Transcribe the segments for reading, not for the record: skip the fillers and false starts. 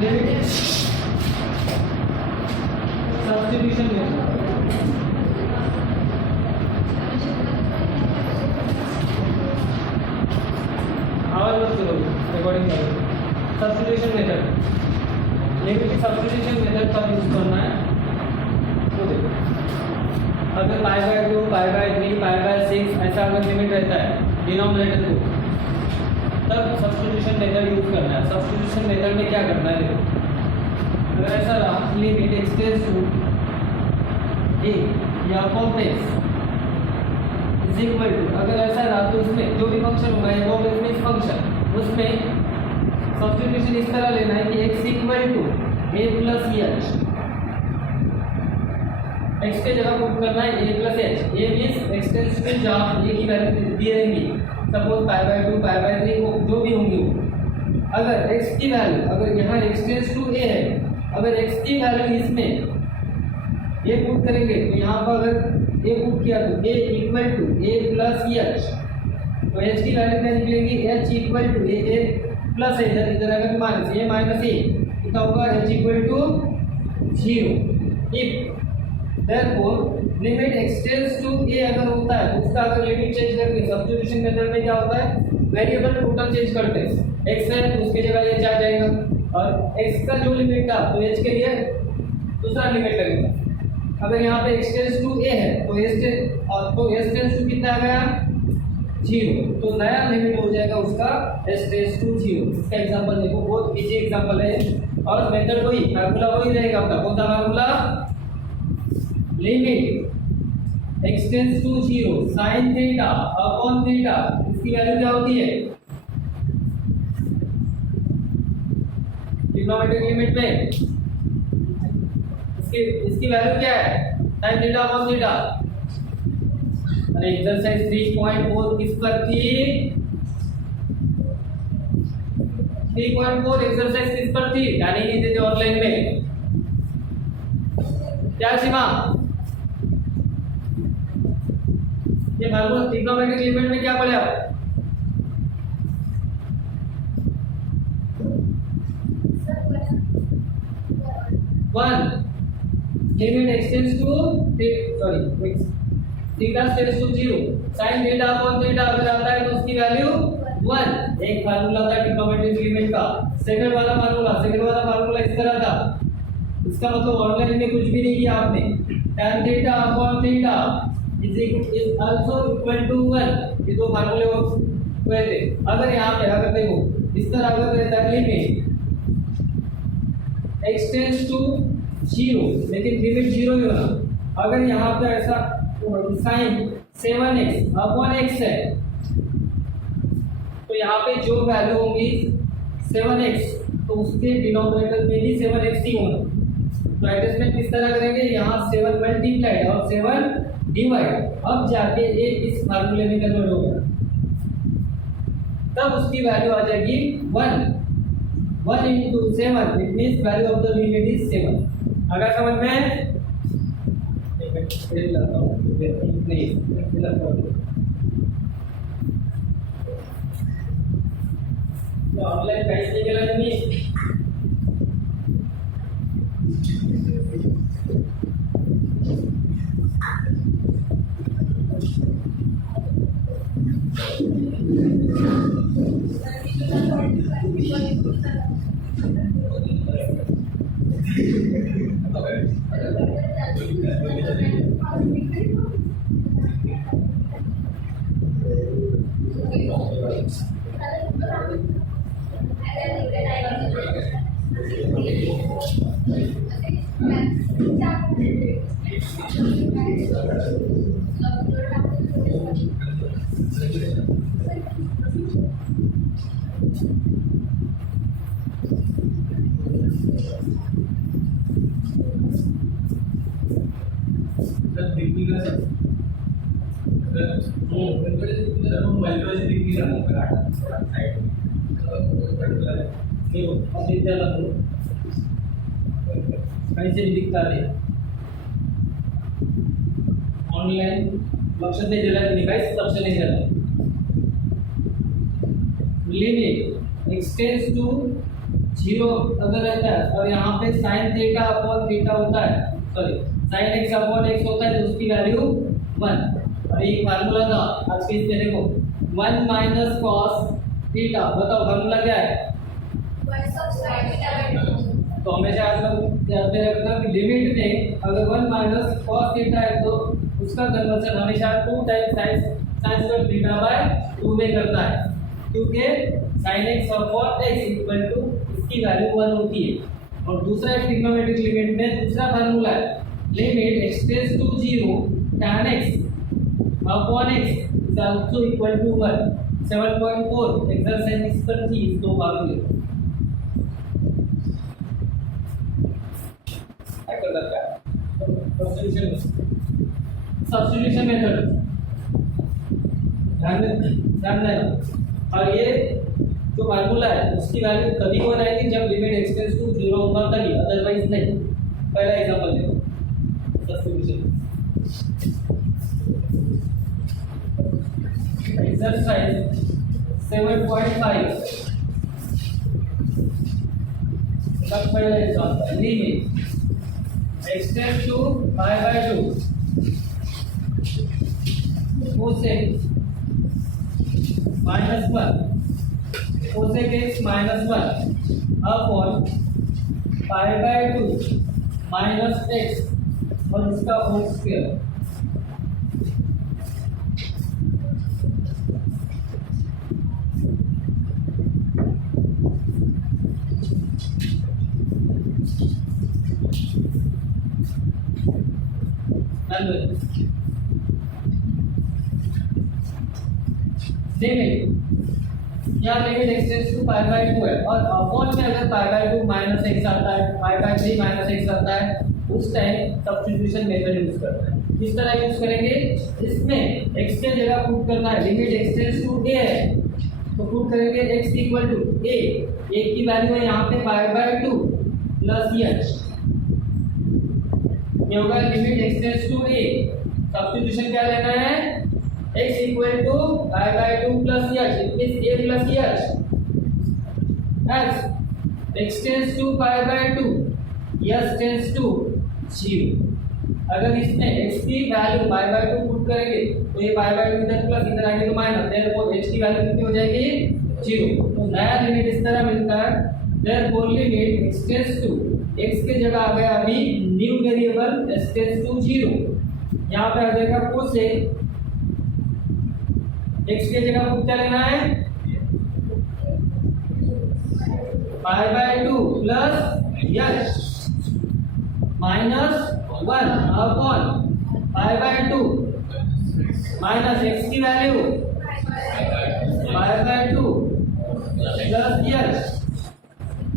Limit substitution method. आवाज मत करो, रिकॉर्डिंग करो। Substitution method, limit substitution method का यूज करना है। तो देखो, अगर पाई by 2, pi by 3, pi by 6 ऐसा अगर लिमिट रहता है डिनोमिनेटर को, तब सब्स्टिट्यूशन मेथड यूज करना है। सब्स्टिट्यूशन मेथड में क्या करना है देखो, अगर ऐसा रहा limit x tends to a या f(x) इज इक्वल टू, अगर ऐसा रहा तो उसमें जो भी फंक्शन होगा f(x) में इस फंक्शन, उसमें सब्स्टिट्यूशन इस तरह लेना है कि x equal to a plus h, x के जगह पुट करना है a plus h। a means x tends to जहाँ a की वैल्यू दी रहेंगी, suppose pi by 2, pi by 3 जो भी होंगी, अगर x की वैल्यू, अगर यहाँ x टेंड्स टू a है, अगर x की वैल्यू इसमें a पुट करेंगे तो यहाँ पर अगर a पुट किया तो a equal to a plus h, तो h की वैल्यू क्या निकलेगी, h equal to a plus h, इधर अगर माइनस a माइनस a कितना होगा, h equal to 0। If therefore limit x tends to a अगर होता है तो उसका अगर लिमिट चेंज करके सब्स्टिट्यूशन मेथड में क्या होता है, वेरिएबल टोटल चेंज करते हैं। x है तो उसकी जगह h आ जाएगा, और x का जो लिमिट था तो h के लिए दूसरा लिमिट लगेगा। अगर यहाँ पे x टेंड्स टू a है तो h टेंड्स टू कितना आ गया, 0, तो नया लिमिट हो जाएगा उसका h टेंड्स टू 0। इसका एग्जांपल देखो, बहुत इजी एग्जांपल है, और मेथड वही, फार्मूला वही रहेगा अपना। कौन सा formula, limit x tends to 0 sin theta upon theta, इसकी वैल्यू क्या होती है, ट्रिग्नोमेट्रिक लिमिट में इसकी वैल्यू क्या है, sin थीटा अपॉन थीटा। अरे एक्सरसाइज 3.4 किस पर थी, 3.4 एक्सरसाइज किस पर थी, ध्यान ही नहीं देते ऑनलाइन में। क्या सीमा, ये फार्मूला ट्रिग्नोमेट्रिक लिमिट में क्या पढ़े आप, one limit x tends to theta tends to 0 sin theta upon theta अगर आता है तो उसकी वैल्यू 1। एक फार्मूला था ट्रिग्नोमेट्रिक लिमिट का। सेकंड वाला फार्मूला इस तरह था, इसका मतलब ऑनलाइन में कुछ भी नहीं किया आपने। tan theta upon theta is also equal to 1, ये दो फार्मूले हुए थे। अगर यहाँ पे अगर देखो इस तरह अगर रहता है लिमिट x टेंड्स टू 0, लेकिन लिमिट 0 ही होना। अगर यहाँ पे ऐसा साइन 7x अपॉन x है तो यहाँ पे जो वैल्यू होगी 7x, तो उसके डिनोमिनेटर में भी 7x ही होना। तो एडजस्टमेंट किस तरह करेंगे, यहाँ 7 मल्टीप्लाइड और 7 डिवाइड, अब जाके ये इस फार्मूले में कन्वर्ट होगा, तब उसकी वैल्यू आ जाएगी 1 into 7, it means value of the limit is 7। अगर समझ में ऑनलाइन पैसे नहीं गलत नहीं। कैसे दिखता है ऑनलाइन लक्ष्य नहीं दिला नहीं गाइस, लक्ष्य नहीं दिला। Limit x tends to zero अगर रहता है और यहाँ पे साइन थीटा अपॉन थीटा होता है, sorry sine x upon x होता है, तो उसकी वैल्यू 1। और ये फार्मूला था आज के इसमें देखो 1 माइनस कॉस थीटा, बताओ फार्मूला क्या है? तो हमेशा ऐसा याद रखना कि लिमिट में अगर 1 माइनस कॉस थीटा है तो उसका कन्वर्जन हमेशा 2 times sine square theta by 2 में करना है, क्योंकि sin x upon x equal to इसकी वैल्यू 1 होती है। और दूसरा एक ट्रिग्नोमेट्रिक लिमिट में दूसरा फार्मूला है limit x tends to 0 tan x upon x is also equal to 1। 7.4 exercise इस पर थी इस दो फार्मूले कर सकता है सब्स्टिट्यूशन मेथड ध्यान देना। और ये जो फार्मूला है उसकी वैल्यू तभी हो रहेगी जब लिमिट x टेंड्स टू 0 होगा तभी, अदरवाइज नहीं। पहला एग्जांपल देखो सब्स्टिट्यूशन एक्सरसाइज 7.5 सब पहले example limit x tends to pi by 2 cosec minus 1 cosec x minus 1 upon pi by 2 minus x और इसका होल स्क्वायर। लिमिट क्या limit x tends to pi by 2 है और अपॉन में अगर पाई बाय 2 माइनस x आता है, पाई बाय 3 माइनस x आता है, उस टाइम सब्स्टिट्यूशन मेथड यूज करते हैं। किस तरह यूज करेंगे? इसमें x के जगह पुट करना है, limit x tends to a है तो पुट करेंगे x इक्वल टू a की वैल्यू है यहाँ पे पाई बाय 2 प्लस h, ये होगा limit x tends to a। Substitution क्या लेना है? x equal to pi by 2 plus h, it means a plus h as x tends to pi by 2 h tends to 0। अगर इसमें x की value pi by 2 put करेंगे तो ये पाई by 2 इधर प्लस इधर आएंगे तो माइनस, देयरफॉर h की वैल्यू कितनी हो जाएगी? 0। तो नया लिमिट इस तरह मिलता है, therefore limit x tends to x के जगह आ गया अभी new variable h tends to 0, यहाँ पे आ जाएगा cosec x के जगह पुट क्या लेना है? Pi by 2 plus h minus 1 upon pi by 2 minus x की value pi by 2 plus h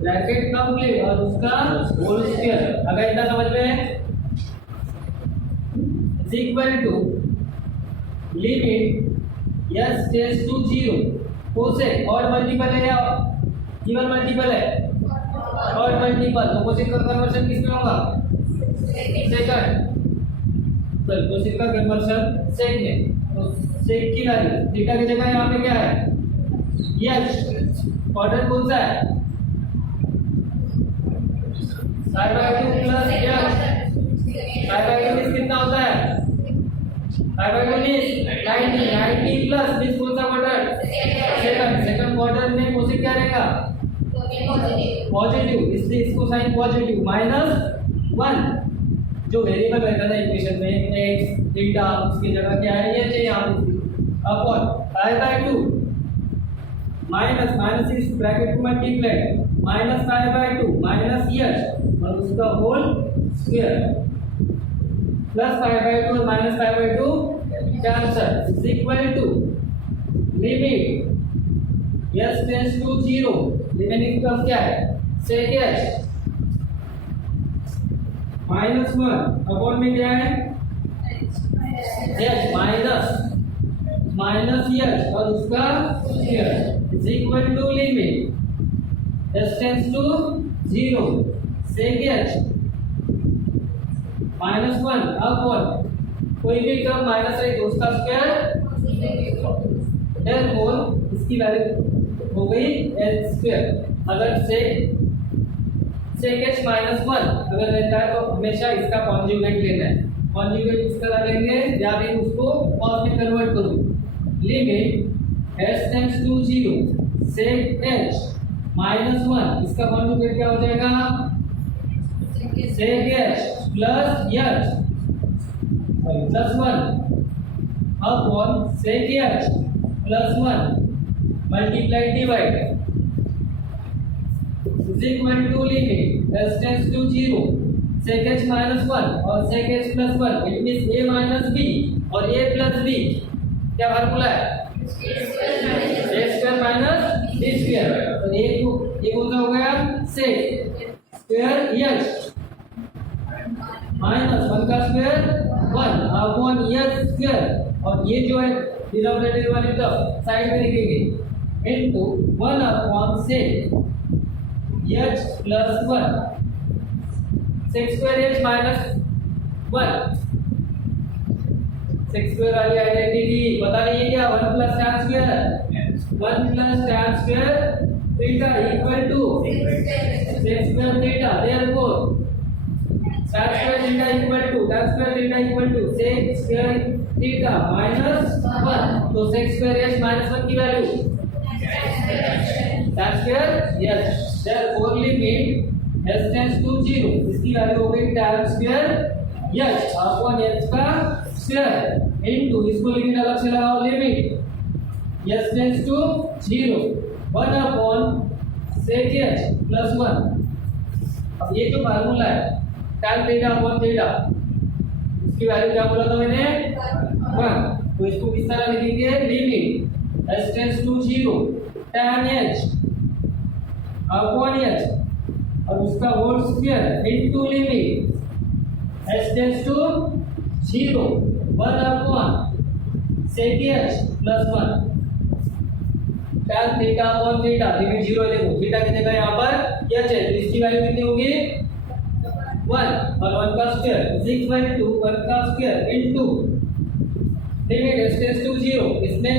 bracket complete और उसका होल स्क्वायर। अगर इतना समझ में is equal to limit s tends to 0 cosec और मल्टीपल है या इवन मल्टीपल है और मल्टीपल, तो कोसेक का कन्वर्जन किस में होगा? सेकंड। तो कोसेक का कन्वर्जन सेक में, तो सेक की वैल्यू थीटा की जगह यहाँ पे क्या है? h क्वाड्रेंट कौन सा है? Pi by 2 plus h। Pi by 2 कितना होता है? पाई बाय 2 is 90 प्लस बीस कौन सा क्वाड्रेंट? सेकंड क्वाड्रेंट में कोसेक क्या रहेगा? पॉजिटिव, इसलिए इसको साइन पॉजिटिव माइनस 1 जो वेरिएबल रहता था इक्वेशन में x थीटा उसकी जगह क्या है? ये चाहिए यहाँ पे upon pi by 2 minus minus इस ब्रैकेट को multiply minus pi by 2 minus h और उसका whole square plus pi by 2 और minus pi by 2 cancel is equal to limit s tends to 0 remaining term क्या है? सेक h माइनस 1 अपॉन में क्या है? h माइनस h और उसका square is equal to limit s tends to 0 sec h minus 1 upon कोई भी term minus है तो उसका स्क्वायर, देयरफॉर इसकी वैल्यू हो गई h स्क्वायर। अगर सेक sec h minus 1 अगर रहता है तो हमेशा इसका कॉन्जुगेट लेना है। कॉन्जुगेट इस तरह लेंगे या फिर उसको cos में कन्वर्ट करो। Limit h tends to 0 sec h minus 1 इसका कॉन्जुगेट क्या हो जाएगा? sec h plus h plus 1 upon sec h plus 1 multiply divide is equal to limit h tends to 0 sec h minus 1 और sec h plus 1 it means a minus b और a plus b क्या formula है? a square minus b square। तो ये कौन सा हो गया? sec square h माइनस 1 का स्क्वायर 1 अपॉन h स्क्वायर और ये जो है डिनोमिनेटर वाली टर्म साइड में लिखेंगे into 1 upon sec h plus 1 sec square h minus 1 sec square वाली आइडेंटिटी पता नहीं है क्या? 1 plus tan square 1 plus tan square theta equal to sec square theta therefore tan square theta equal to tan square theta equal to sec square theta minus 1 तो sec square h minus 1 की value tan square h therefore limit h tends to 0 इसकी value हो गई tan square h upon h का square into इसको limit अलग से लगाओ limit h tends to 0 1 upon sec h plus 1 अब ये जो फार्मूला है tan थीटा अपॉन थीटा इसकी वैल्यू क्या बोला था मैंने? 1 तो इसको किस तरह लिखेंगे? Limit h tends to 0 tan h upon h और उसका whole square into limit h tends to 0 1 upon sec h plus 1 tan theta upon theta limit 0 है। देखो थीटा की जगह यहाँ पर क्या चाहिए तो इसकी वैल्यू कितनी होगी? 1 और 1 का स्क्वायर इज इक्वल टू 1 का square into limit h tends to 0 इसमें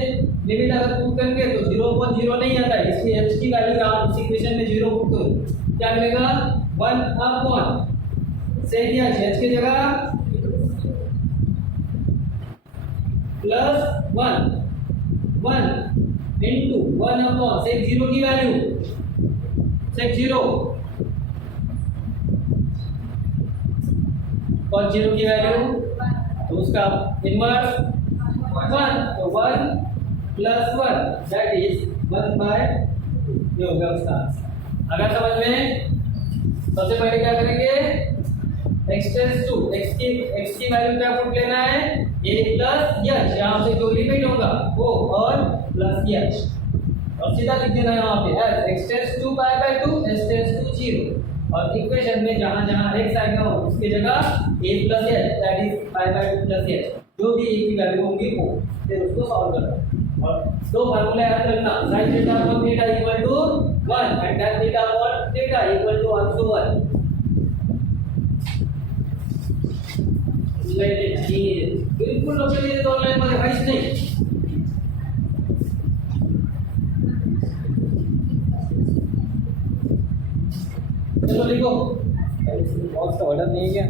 लिमिट अगर पुट करेंगे तो 0.0 नहीं आता है इसलिए h की वैल्यू यहाँ इस इक्वेशन में 0 पुट करो क्या मिलेगा? 1 अपॉन sec h की जगह प्लस 1 इनटू 1 अपॉन sec 0 की वैल्यू sec 0 और 0 की वैल्यू तो उसका इनवर्स 1 तो 1 प्लस 1 दैट इज 1 बाय ये हो गया उसका आंसर। अगर समझ में सबसे पहले क्या करेंगे? x टेंड्स टू x की वैल्यू क्या पुट लेना है? a प्लस h यहाँ से जो लिमिट होगा वो और प्लस h और सीधा लिख देना यहाँ पे as x tends to pi by 2 h tends to 0 और इक्वेशन में जहां जहां x आएगा उसके जगह a plus h that is pi by 2 plus h जो भी a की वैल्यू होगी वो फिर उसको सॉल्व करना और दो फार्मूला याद रखना sin theta upon theta equal to 1 and tan theta upon theta equal to 1 to 1 बिल्कुल लोग ये तो ऑनलाइन में भाई नहीं चलो लिखो बॉक्स का ऑर्डर नहीं है क्या?